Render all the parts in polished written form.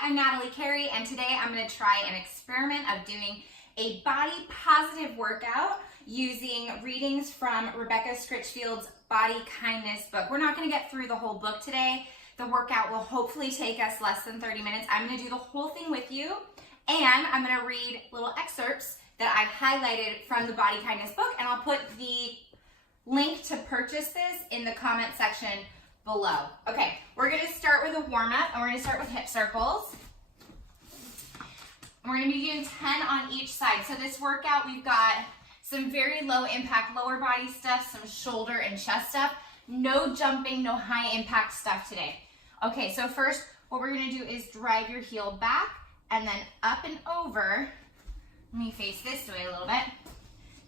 Hi, I'm Natalie Carey, and today I'm going to try an experiment of doing a body positive workout using readings from Rebecca Scritchfield's Body Kindness book. We're not going to get through the whole book today. The workout will hopefully take us less than 30 minutes. I'm going to do the whole thing with you, and I'm going to read little excerpts that I've highlighted from the Body Kindness book, and I'll put the link to purchase this in the comment section below. Okay, we're going to start with a warm-up, and we're going to start with hip circles. We're going to be doing 10 on each side. So this workout, we've got some very low impact lower body stuff, some shoulder and chest stuff. No jumping, no high impact stuff today. Okay, so first what we're going to do is drive your heel back and then up and over. Let me face this way a little bit.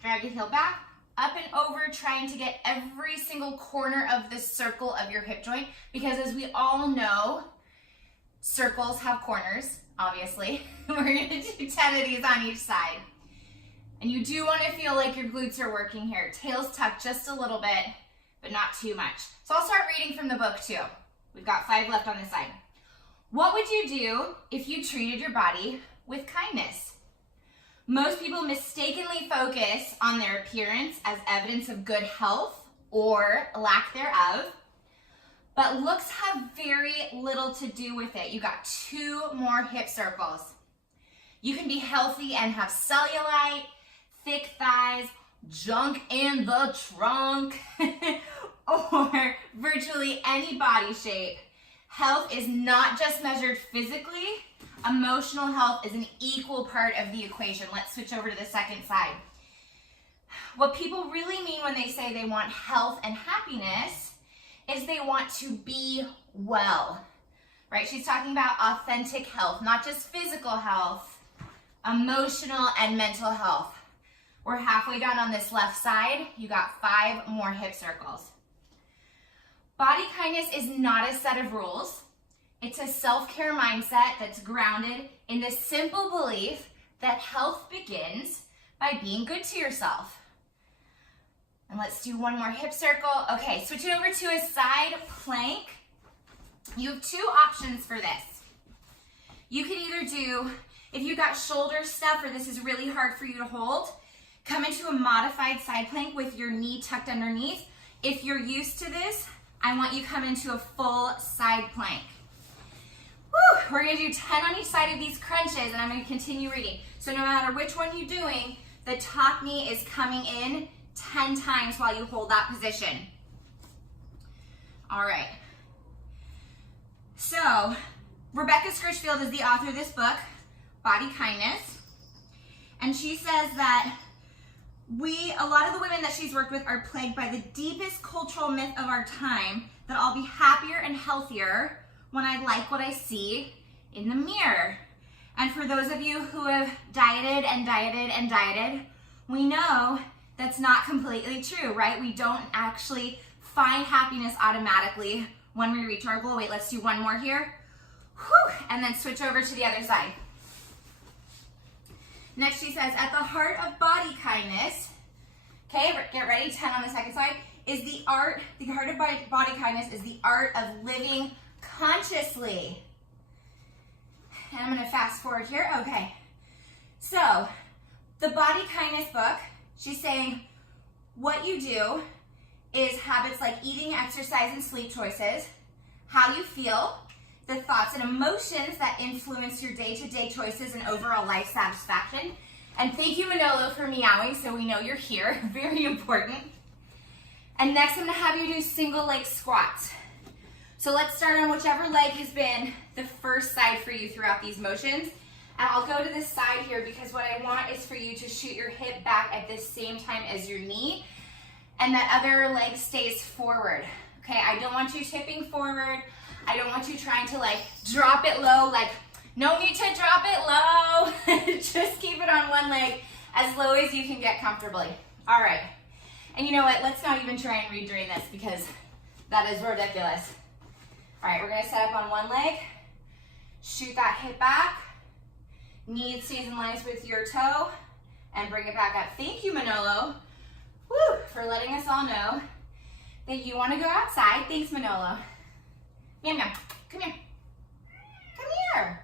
Drive your heel back, up and over, trying to get every single corner of this circle of your hip joint, because as we all know, circles have corners, obviously. We're going to do 10 of these on each side. And you do want to feel like your glutes are working here. Tails tucked just a little bit, but not too much. So I'll start reading from the book too. We've got 5 left on this side. What would you do if you treated your body with kindness? Most people mistakenly focus on their appearance as evidence of good health or lack thereof, but looks have very little to do with it. You got 2 more hip circles. You can be healthy and have cellulite, thick thighs, junk in the trunk, or virtually any body shape. Health is not just measured physically. Emotional health is an equal part of the equation. Let's switch over to the second side. What people really mean when they say they want health and happiness is they want to be well, right? She's talking about authentic health, not just physical health, emotional and mental health. We're halfway down on this left side. You got 5 more hip circles. Body kindness is not a set of rules. It's a self-care mindset that's grounded in the simple belief that health begins by being good to yourself. And let's do 1 more hip circle. Okay, switch it over to a side plank. You have 2 options for this. You can either do, if you've got shoulder stuff or this is really hard for you to hold, come into a modified side plank with your knee tucked underneath. If you're used to this, I want you to come into a full side plank. Woo! We're going to do 10 on each side of these crunches, and I'm going to continue reading. So no matter which one you're doing, the top knee is coming in 10 times while you hold that position. All right. So Rebecca Scritchfield is the author of this book, Body Kindness, and she says that a lot of the women that she's worked with are plagued by the deepest cultural myth of our time that I'll be happier and healthier when I like what I see in the mirror. And for those of you who have dieted and dieted and dieted, we know that's not completely true, right? We don't actually find happiness automatically when we reach our goal. Wait, let's do 1 more here. Whew, and then switch over to the other side. Next she says, at the heart of body kindness, okay, get ready, 10 on the second side, is the heart of body kindness is the art of living consciously. And I'm going to fast forward here. Okay. So, the Body Kindness book, she's saying what you do is habits like eating, exercise, and sleep choices, how you feel, the thoughts and emotions that influence your day-to-day choices and overall life satisfaction. And thank you, Manolo, for meowing, so we know you're here. Very important. And next, I'm going to have you do single leg squats. So let's start on whichever leg has been the first side for you throughout these motions. And I'll go to this side here because what I want is for you to shoot your hip back at the same time as your knee, and that other leg stays forward. Okay, I don't want you tipping forward. I don't want you trying to like drop it low, like no need to drop it low. Just keep it on one leg as low as you can get comfortably. All right, and you know what? Let's not even try and read during this because that is ridiculous. All right, we're gonna set up on one leg, shoot that hip back, knee stays in line with your toe, and bring it back up. Thank you, Manolo, for letting us all know that you wanna go outside. Thanks, Manolo. Meow, meow, come here. Come here.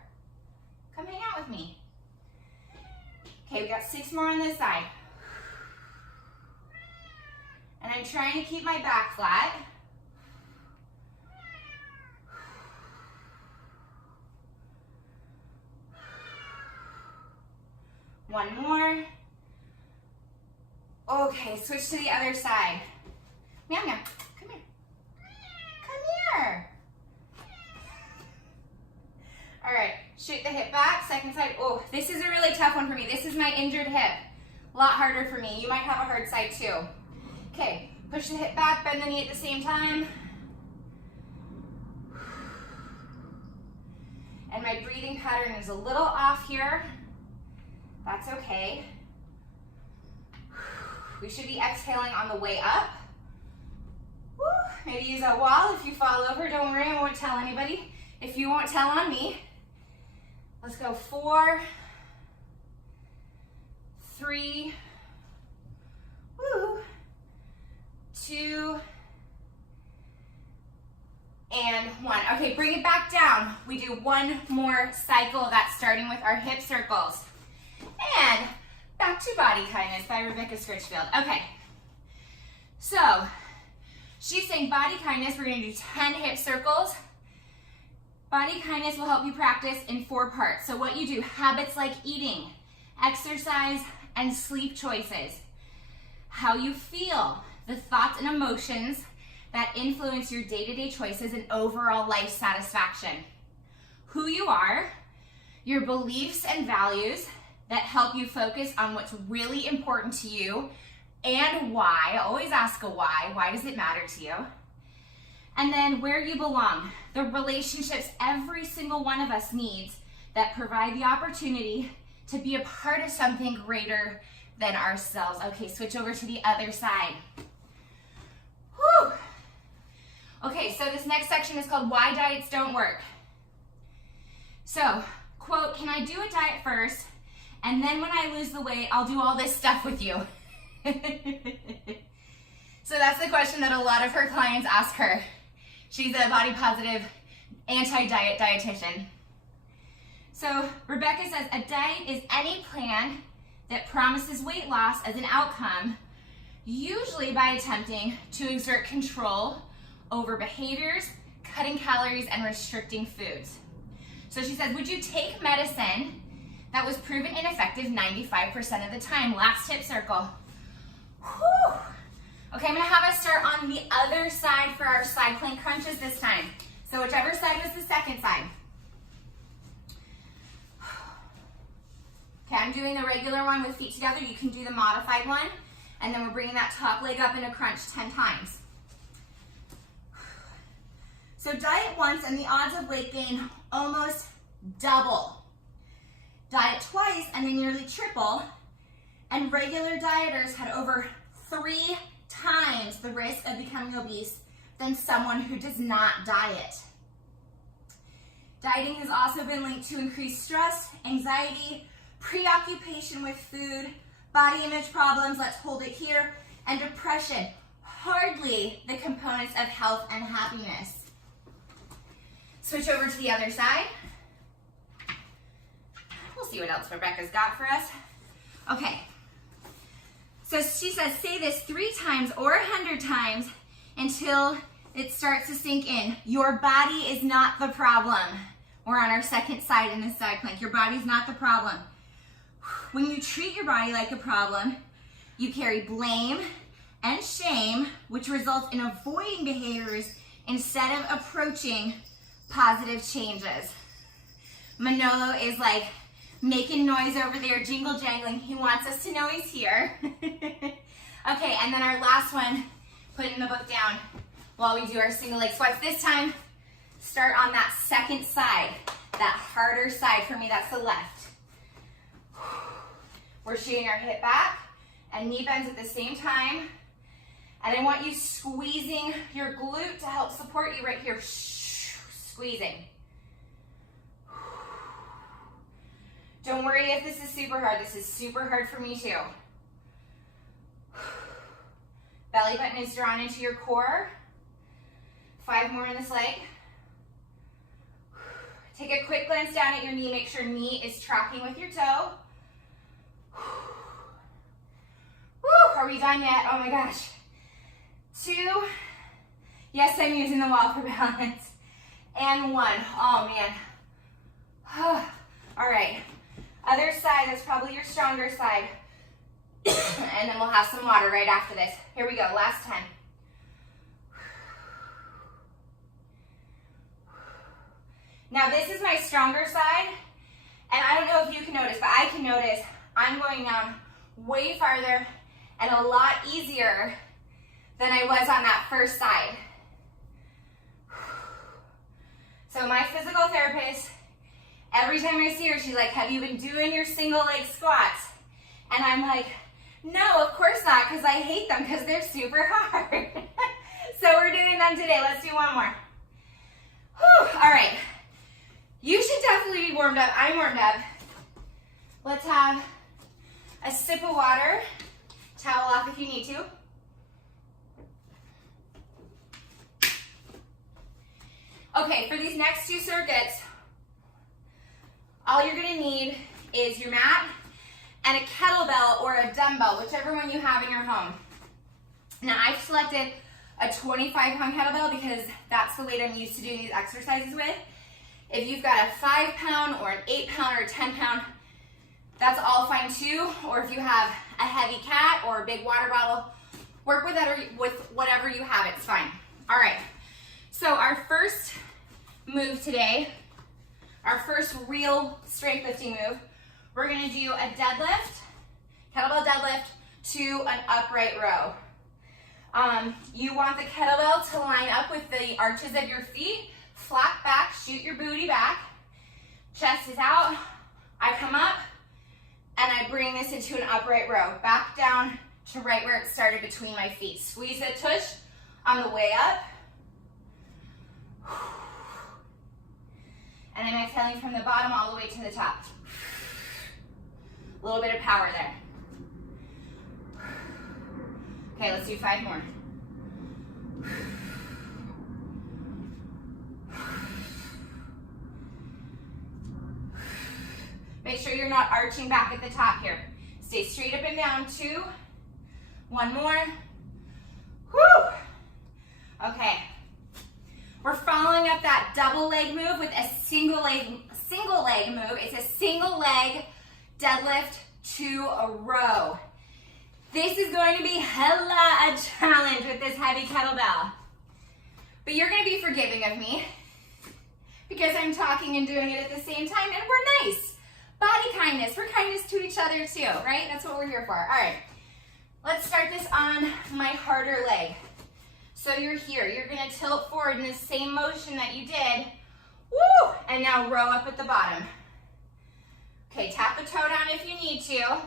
Okay, we got 6 more on this side. And I'm trying to keep my back flat. One more. Okay, switch to the other side. Meow meow, come here. Come here. All right, shoot the hip back, second side. Oh, this is a really tough one for me. This is my injured hip. A lot harder for me. You might have a hard side too. Okay, push the hip back, bend the knee at the same time. And my breathing pattern is a little off here. That's okay. We should be exhaling on the way up. Woo. Maybe use a wall if you fall over. Don't worry, I won't tell anybody. If you won't tell on me. Let's go 4, 3, woo, 2, and 1. Okay, bring it back down. We do one more cycle. That's starting with our hip circles. And back to Body Kindness by Rebecca Scritchfield. Okay, so she's saying Body Kindness, we're gonna do 10 hip circles. Body Kindness will help you practice in 4 parts. So what you do, habits like eating, exercise, and sleep choices. How you feel, the thoughts and emotions that influence your day-to-day choices and overall life satisfaction. Who you are, your beliefs and values that help you focus on what's really important to you and why. Always ask a why. Why does it matter to you? And then where you belong, the relationships every single one of us needs that provide the opportunity to be a part of something greater than ourselves. Okay, switch over to the other side. Whew. Okay, so this next section is called Why Diets Don't Work. So, quote, can I do a diet first, and then when I lose the weight, I'll do all this stuff with you? So that's the question that a lot of her clients ask her. She's a body positive, anti-diet dietitian. So Rebecca says, a diet is any plan that promises weight loss as an outcome, usually by attempting to exert control over behaviors, cutting calories, and restricting foods. So she says, would you take medicine that was proven ineffective 95% of the time? Last hip circle. Whew. Okay, I'm gonna have us start on the other side for our side plank crunches this time. So whichever side was the second side. Okay, I'm doing the regular one with feet together. You can do the modified one. And then we're bringing that top leg up in a crunch 10 times. So diet once and the odds of weight gain almost double. Diet twice and they nearly triple. And regular dieters had over 3 times the risk of becoming obese than someone who does not diet. Dieting has also been linked to increased stress, anxiety, preoccupation with food, body image problems, let's hold it here, and depression. Hardly the components of health and happiness. Switch over to the other side. We'll see what else Rebecca's got for us. Okay. So she says, say this 3 times or 100 times until it starts to sink in. Your body is not the problem. We're on our second side in this side plank. Your body's not the problem. When you treat your body like a problem, you carry blame and shame, which results in avoiding behaviors instead of approaching positive changes. Manolo is like making noise over there, jingle jangling. He wants us to know he's here. Okay, and then our last one, putting the book down while we do our single leg squats. This time, start on that second side, that harder side. For me, that's the left. We're shooting our hip back and knee bends at the same time. And I want you squeezing your glute to help support you right here. Squeezing. Don't worry if this is super hard. This is super hard for me too. Belly button is drawn into your core. 5 more in this leg. Take a quick glance down at your knee. Make sure knee is tracking with your toe. are we done yet? Oh my gosh. 2. Yes, I'm using the wall for balance. And 1. Oh man. All right. Other side, that's probably your stronger side. And then we'll have some water right after this. Here we go, last 10. Now this is my stronger side, and I don't know if you can notice, but I can notice I'm going down way farther and a lot easier than I was on that first side. So my physical therapist, every time I see her, she's like, have you been doing your single leg squats? And I'm like, no, of course not, because I hate them because they're super hard. So we're doing them today. Let's do one more. Whew. All right. You should definitely be warmed up. I'm warmed up. Let's have a sip of water. Towel off if you need to. Okay, for these next 2 circuits, all you're going to need is your mat and a kettlebell or a dumbbell, whichever one you have in your home. Now, I've selected a 25-pound kettlebell because that's the weight I'm used to doing these exercises with. If you've got a 5-pound or an 8-pound or a 10-pound, that's all fine too. Or if you have a heavy cat or a big water bottle, work with that or with whatever you have, it's fine. All right, so our first move today, our first real strength lifting move, we're gonna do a deadlift, kettlebell deadlift to an upright row. You want the kettlebell to line up with the arches of your feet, flat back, shoot your booty back, chest is out, I come up, and I bring this into an upright row, back down to right where it started between my feet. Squeeze the tush on the way up, and I'm exhaling from the bottom all the way to the top. A little bit of power there. Okay, let's do 5 more. Make sure you're not arching back at the top here. Stay straight up and down. 2. 1 more. Whew. Okay. We're following up that double leg move with a single leg move. It's a single leg deadlift to a row. This is going to be hella a challenge with this heavy kettlebell. But you're going to be forgiving of me because I'm talking and doing it at the same time, and we're nice. Body kindness. We're kindness to each other too, right? That's what we're here for. All right. Let's start this on my harder leg. So you're here. You're going to tilt forward in the same motion that you did. Woo! And now row up at the bottom. Okay, tap the toe down if you need to.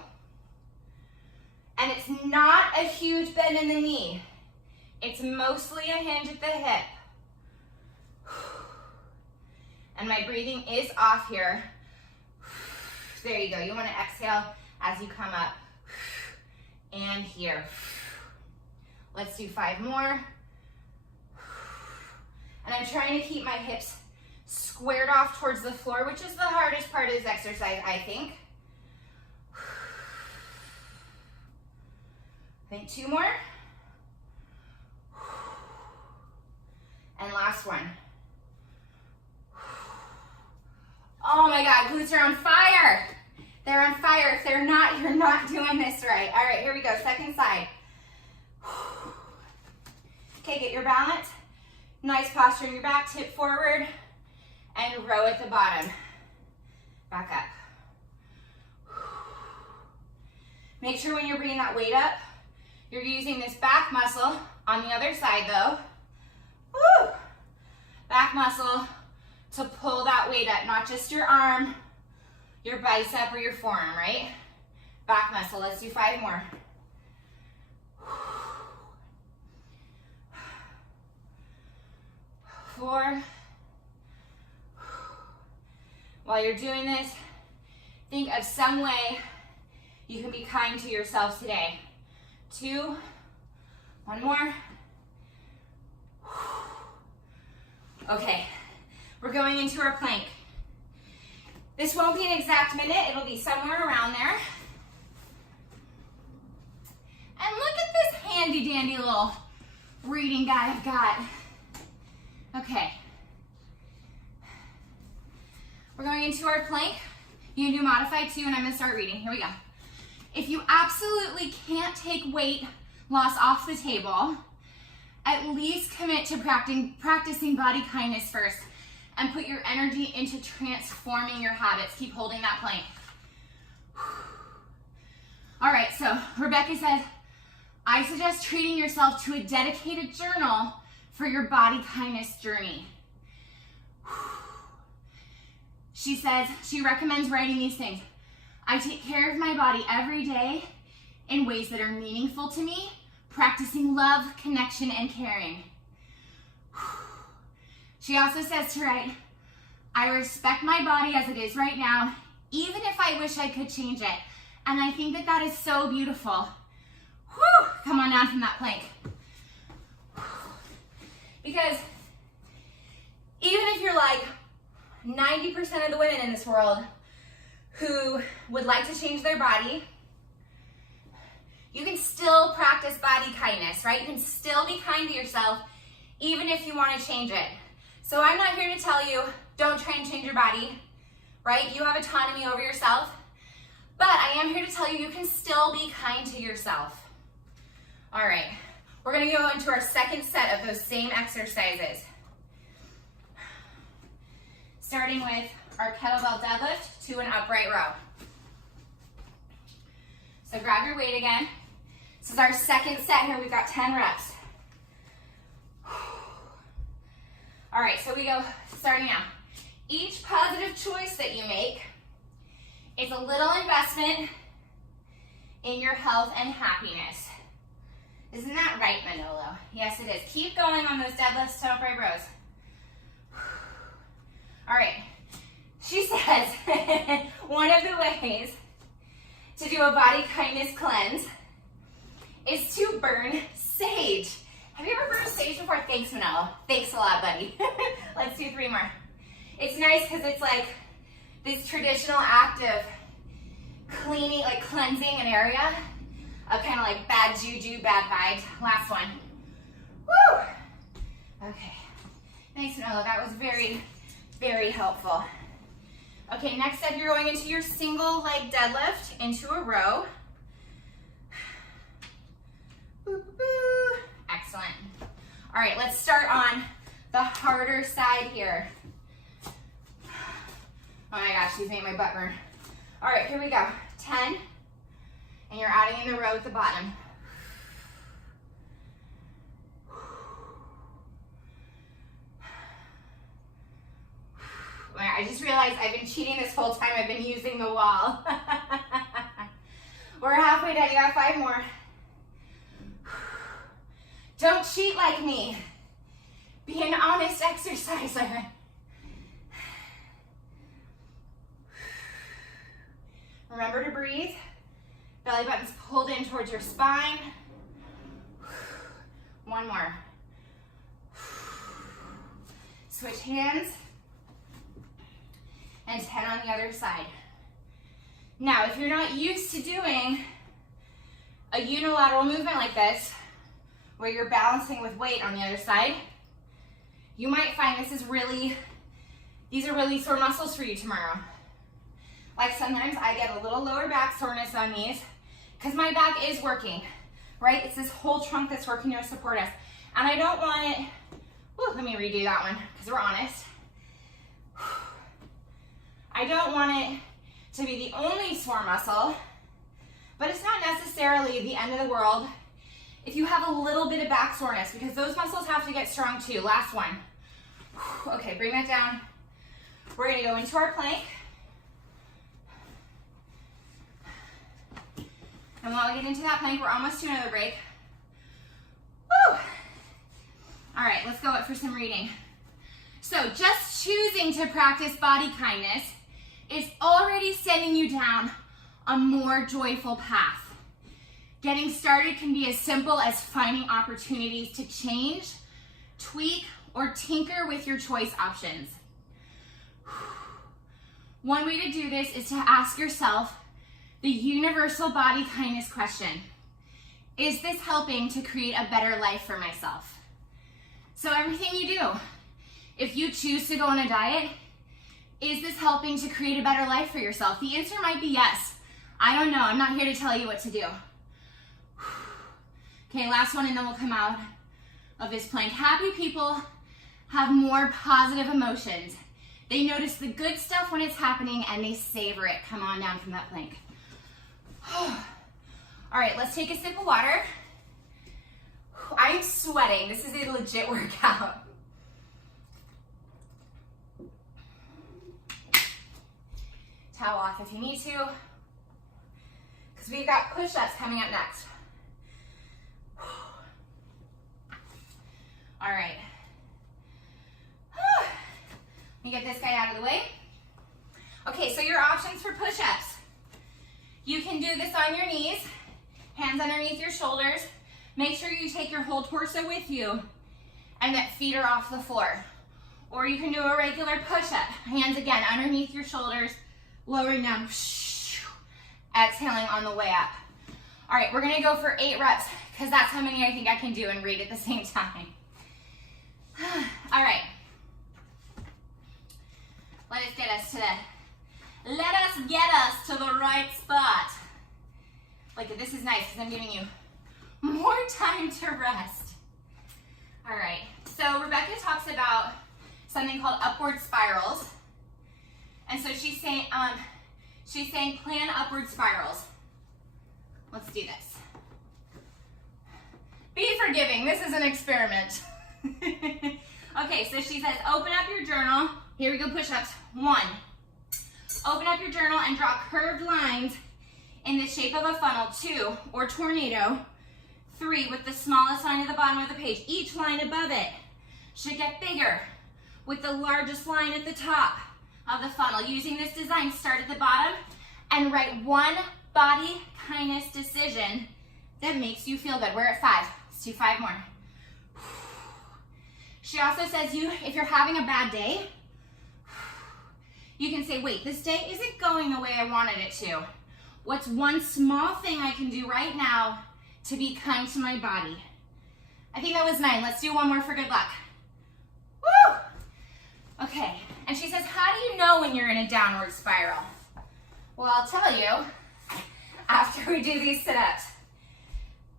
And it's not a huge bend in the knee. It's mostly a hinge at the hip. And my breathing is off here. There you go. You want to exhale as you come up. And here. Let's do 5 more. And I'm trying to keep my hips squared off towards the floor, which is the hardest part of this exercise, I think. I think 2 more. And last one. Oh my God, glutes are on fire. They're on fire. If they're not, you're not doing this right. All right, here we go, second side. Okay, get your balance. Nice posture in your back, tip forward, and row at the bottom. Back up. Make sure when you're bringing that weight up, you're using this back muscle on the other side though. Woo! Back muscle to pull that weight up, not just your arm, your bicep or your forearm, right? Back muscle, let's do 5 more. Four. While you're doing this, think of some way you can be kind to yourself today. 2, 1 more. Okay, we're going into our plank. This won't be an exact minute, it'll be somewhere around there. And look handy dandy little reading guide I've got. Okay. We're going into our plank. You can do modified too, and I'm gonna start reading. Here we go. If you absolutely can't take weight loss off the table, at least commit to practicing body kindness first and put your energy into transforming your habits. Keep holding that plank. All right, so Rebecca says, I suggest treating yourself to a dedicated journal for your body kindness journey. She says she recommends writing these things. I take care of my body every day in ways that are meaningful to me, practicing love, connection, and caring. She also says to write, I respect my body as it is right now, even if I wish I could change it. And I think that that is so beautiful. Whew, come on down from that plank. Because even if you're like 90% of the women in this world who would like to change their body, you can still practice body kindness, right? You can still be kind to yourself even if you want to change it. So I'm not here to tell you, don't try and change your body, right? You have autonomy over yourself. But I am here to tell you, you can still be kind to yourself. All right, we're gonna go into our second set of those same exercises. Starting with our kettlebell deadlift to an upright row. So grab your weight again. This is our second set here. We've got 10 reps. All right, so we go starting now. Each positive choice that you make is a little investment in your health and happiness. Isn't that right, Manolo? Yes, it is. Keep going on those deadlifts to upright rows. All right, she says one of the ways to do a body kindness cleanse is to burn sage. Have you ever burned sage before? Thanks, Manolo. Thanks a lot, buddy. Let's do 3 more. It's nice because it's like this traditional act of cleaning, like cleansing an area of kind of like bad juju, bad vibes. Last one. Woo! Okay. Thanks, Manolo. That was very, very helpful. Okay, next up, you're going into your single leg deadlift into a row. Boo, boo, boo. Excellent. All right, let's start on the harder side here. Oh my gosh, these made my butt burn. All right, here we go. 10, and you're adding in the row at the bottom. I just realized I've been cheating this whole time. I've been using the wall. We're halfway done. You got 5 more. Don't cheat like me. Be an honest exerciser. Remember to breathe. Belly button's pulled in towards your spine. 1 more. Switch hands. And 10 on the other side. Now, if you're not used to doing a unilateral movement like this, where you're balancing with weight on the other side, you might find these are really sore muscles for you tomorrow. Like sometimes I get a little lower back soreness on these because my back is working, right? It's this whole trunk that's working to support us. And I don't want it, let me redo that one because we're honest. I don't want it to be the only sore muscle, but it's not necessarily the end of the world if you have a little bit of back soreness, because those muscles have to get strong too. Last one. Okay, bring that down. We're gonna go into our plank. And while we get into that plank, we're almost to another break. Woo! All right, let's go up for some reading. So just choosing to practice body kindness is already sending you down a more joyful path. Getting started can be as simple as finding opportunities to change, tweak, or tinker with your choice options. One way to do this is to ask yourself the universal body kindness question. is this helping to create a better life for myself? So everything you do, if you choose to go on a diet, is this helping to create a better life for yourself? The answer might be yes. I don't know. I'm not here to tell you what to do. Okay, last one, and then we'll come out of this plank. Happy people have more positive emotions. They notice the good stuff when it's happening and they savor it. Come on down from that plank. All right, let's take a sip of water. I'm sweating. This is a legit workout. Towel off if you need to, because we've got push-ups coming up next. All right. Let me get this guy out of the way. Okay, so your options for push-ups. You can do this on your knees, hands underneath your shoulders. Make sure you take your whole torso with you and that feet are off the floor. Or you can do a regular push-up. Hands again underneath your shoulders, lowering down, exhaling on the way up. All right, we're gonna go for 8 reps because that's how many I think I can do and read at the same time. All right. Let us get us to the right spot. Like, this is nice because I'm giving you more time to rest. All right, so Rebecca talks about something called upward spirals. And so she's saying plan upward spirals. Let's do this. Be forgiving, this is an experiment. Okay, so she says, open up your journal. Here we go, push-ups. 1, open up your journal and draw curved lines in the shape of a funnel. 2, or tornado. 3, with the smallest line at the bottom of the page. Each line above it should get bigger with the largest line at the top of the funnel. Using this design, start at the bottom and write one body kindness decision that makes you feel good. We're at 5. Let's do 5 more. She also says if you're having a bad day, you can say, wait, this day isn't going the way I wanted it to. What's one small thing I can do right now to be kind to my body? I think that was 9. Let's do one more for good luck. Woo! Okay, and she says, how do you know when you're in a downward spiral? Well, I'll tell you after we do these sit-ups.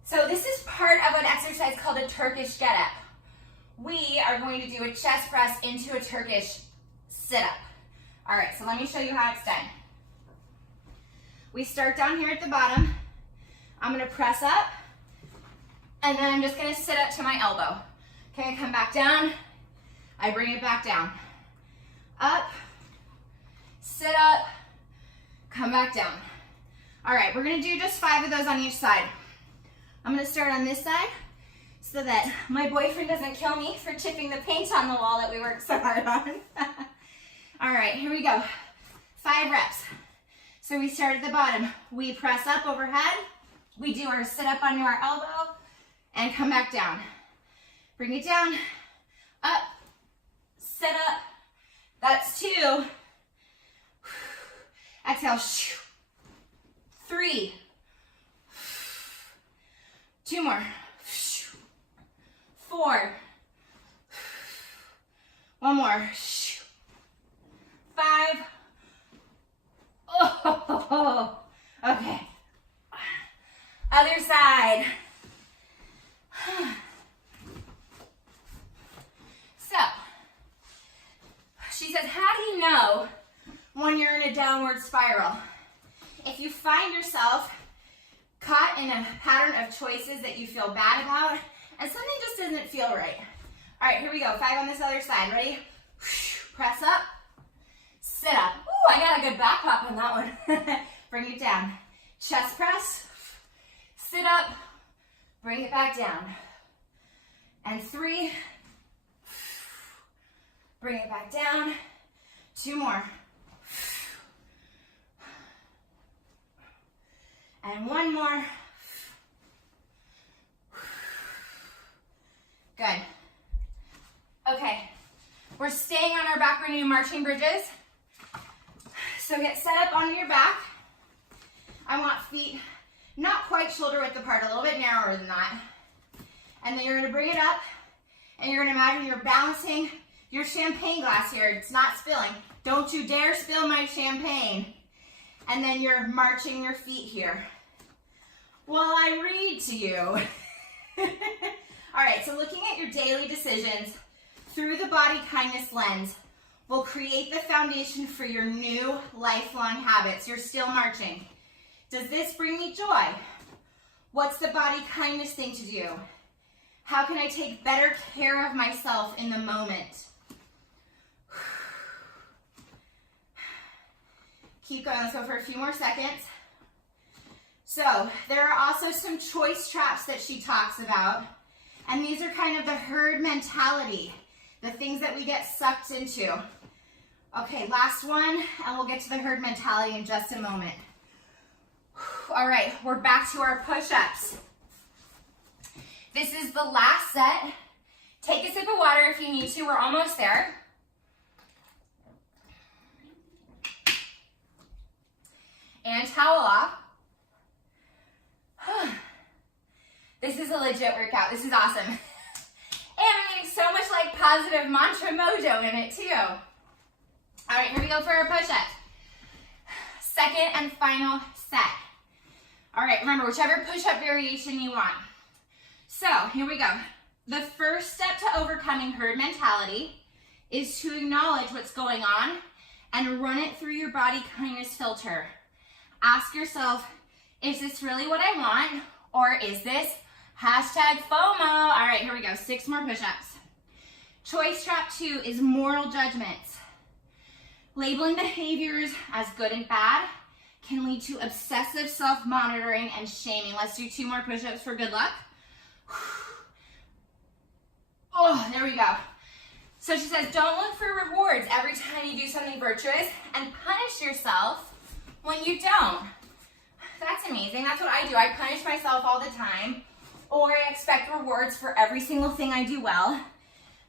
So this is part of an exercise called a Turkish get-up. We are going to do a chest press into a Turkish sit-up. All right, so let me show you how it's done. We start down here at the bottom. I'm gonna press up, and then I'm just gonna sit up to my elbow. Okay, I come back down, I bring it back down. Up, sit up, come back down. All right, we're gonna do just 5 of those on each side. I'm gonna start on this side so that my boyfriend doesn't kill me for chipping the paint on the wall that we worked so hard on. All right, here we go. 5 reps. So we start at the bottom. We press up overhead. We do our sit up onto our elbow and come back down. Bring it down, up, sit up. That's 2. Exhale. 3. 2 more. 4. 1 more. 5. Oh, okay. Other side. So, she says, how do you know when you're in a downward spiral? If you find yourself caught in a pattern of choices that you feel bad about, and something just doesn't feel right. All right, here we go. 5 on this other side. Ready? Press up, sit up. Ooh, I got a good back pop on that one. Bring it down. Chest press, sit up, bring it back down. And 3, bring it back down. 2 more. And 1 more. Good. Okay, we're staying on our back. We're gonna do marching bridges. So get set up onto your back. I want feet not quite shoulder width apart, a little bit narrower than that. And then you're gonna bring it up, and you're gonna imagine you're balancing your champagne glass here. It's not spilling. Don't you dare spill my champagne. And then you're marching your feet here while I read to you. All right, so looking at your daily decisions through the body kindness lens will create the foundation for your new lifelong habits. You're still marching. Does this bring me joy? What's the body kindness thing to do? How can I take better care of myself in the moment? Keep going, let's go for a few more seconds. So there are also some choice traps that she talks about, and these are kind of the herd mentality, the things that we get sucked into. Okay, last one, and we'll get to the herd mentality in just a moment. All right, we're back to our push-ups. This is the last set. Take a sip of water if you need to, we're almost there. And towel off. This is a legit workout. This is awesome. And I'm getting so much like positive mantra mojo in it too. All right, here we go for our push-up. Second and final set. All right, remember, whichever push-up variation you want. So here we go. The first step to overcoming herd mentality is to acknowledge what's going on and run it through your body kindness filter. Ask yourself, is this really what I want? Or is this hashtag FOMO? All right, here we go. 6 more push-ups. Choice trap 2 is moral judgments. Labeling behaviors as good and bad can lead to obsessive self-monitoring and shaming. Let's do 2 more push-ups for good luck. Oh, there we go. So she says, don't look for rewards every time you do something virtuous and punish yourself when you don't. That's amazing. That's what I do. I punish myself all the time, or I expect rewards for every single thing I do well.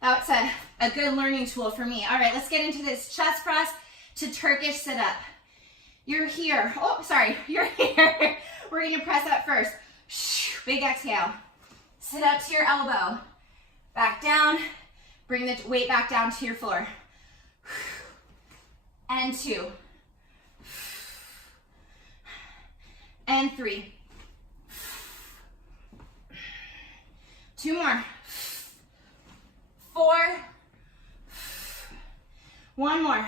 That's a good learning tool for me. All right, let's get into this chest press to Turkish sit-up. You're here. Oh, sorry. You're here. We're going to press up first. Big exhale. Sit up to your elbow. Back down. Bring the weight back down to your floor. And 2. And 3. 2 more. 4. 1 more.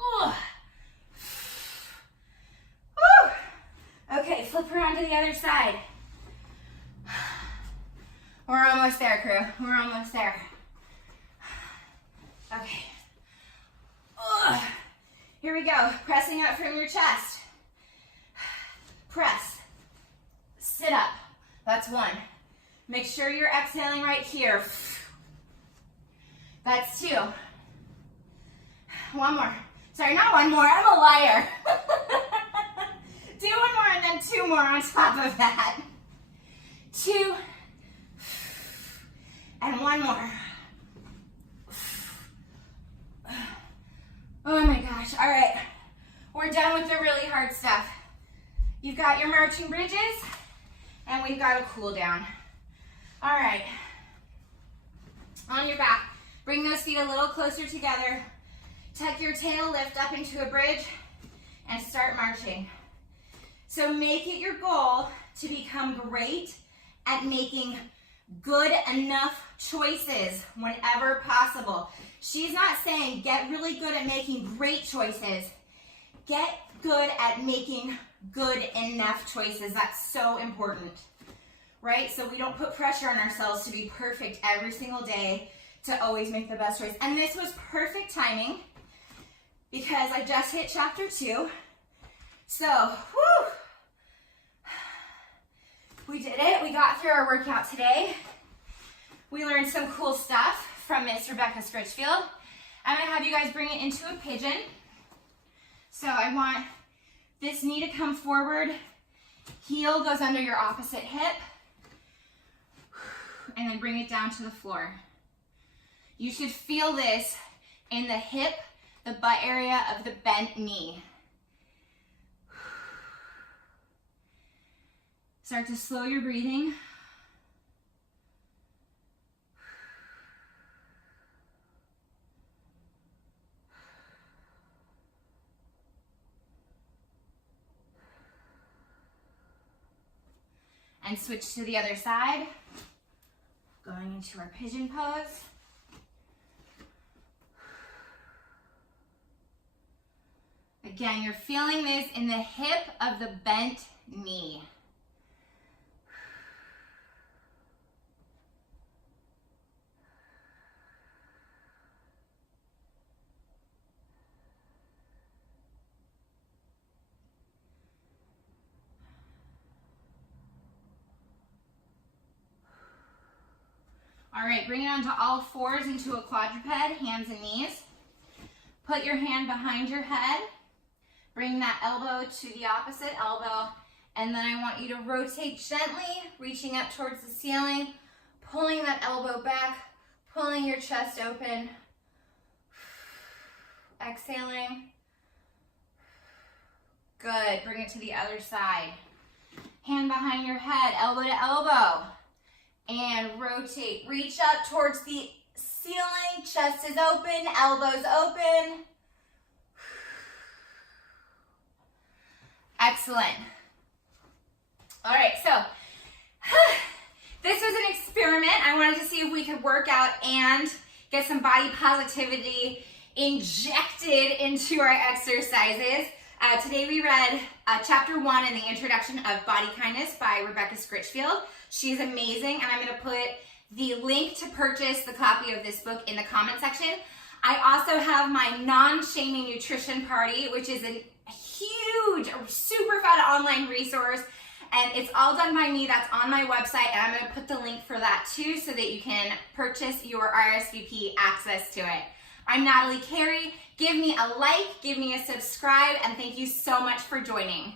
Ooh. Woo. Okay, flip around to the other side. We're almost there, crew. We're almost there. Okay. Ugh. Here we go. Pressing up from your chest. Press. Sit up. That's 1. Make sure you're exhaling right here. That's 2. 1 more. Sorry, not 1 more. I'm a liar. Do 1 more and then 2 more on top of that. 2. And 1 more. Oh my gosh. All right. We're done with the really hard stuff. You've got your marching bridges, and we've got a cool down. All right. On your back, bring those feet a little closer together. Tuck your tail, lift up into a bridge, and start marching. So make it your goal to become great at making good enough choices whenever possible. She's not saying get really good at making great choices. Get good at making good enough choices. That's so important, right? So we don't put pressure on ourselves to be perfect every single day, to always make the best choice. And this was perfect timing because I just hit chapter 2. So, whew, we did it. We got through our workout today. We learned some cool stuff from Miss Rebecca Scritchfield. I'm gonna have you guys bring it into a pigeon. So I want this knee to come forward, heel goes under your opposite hip, and then bring it down to the floor. You should feel this in the hip, the butt area of the bent knee. Start to slow your breathing. And switch to the other side. Going into our pigeon pose. Again, you're feeling this in the hip of the bent knee. All right, bring it onto all fours into a quadruped, hands and knees. Put your hand behind your head. Bring that elbow to the opposite elbow. And then I want you to rotate gently, reaching up towards the ceiling, pulling that elbow back, pulling your chest open. Exhaling. Good, bring it to the other side. Hand behind your head, elbow to elbow. And rotate, reach up towards the ceiling, chest is open, elbows open. Excellent. All right, so this was an experiment. I wanted to see if we could work out and get some body positivity injected into our exercises. Today we read chapter 1 in the introduction of Body Kindness by Rebecca Scritchfield. She's amazing, and I'm going to put the link to purchase the copy of this book in the comment section. I also have my Non-Shamey Nutrition Party, which is a huge, super fun online resource, and it's all done by me. That's on my website, and I'm going to put the link for that too so that you can purchase your RSVP access to it. I'm Natalie Carey. Give me a like, give me a subscribe, and thank you so much for joining.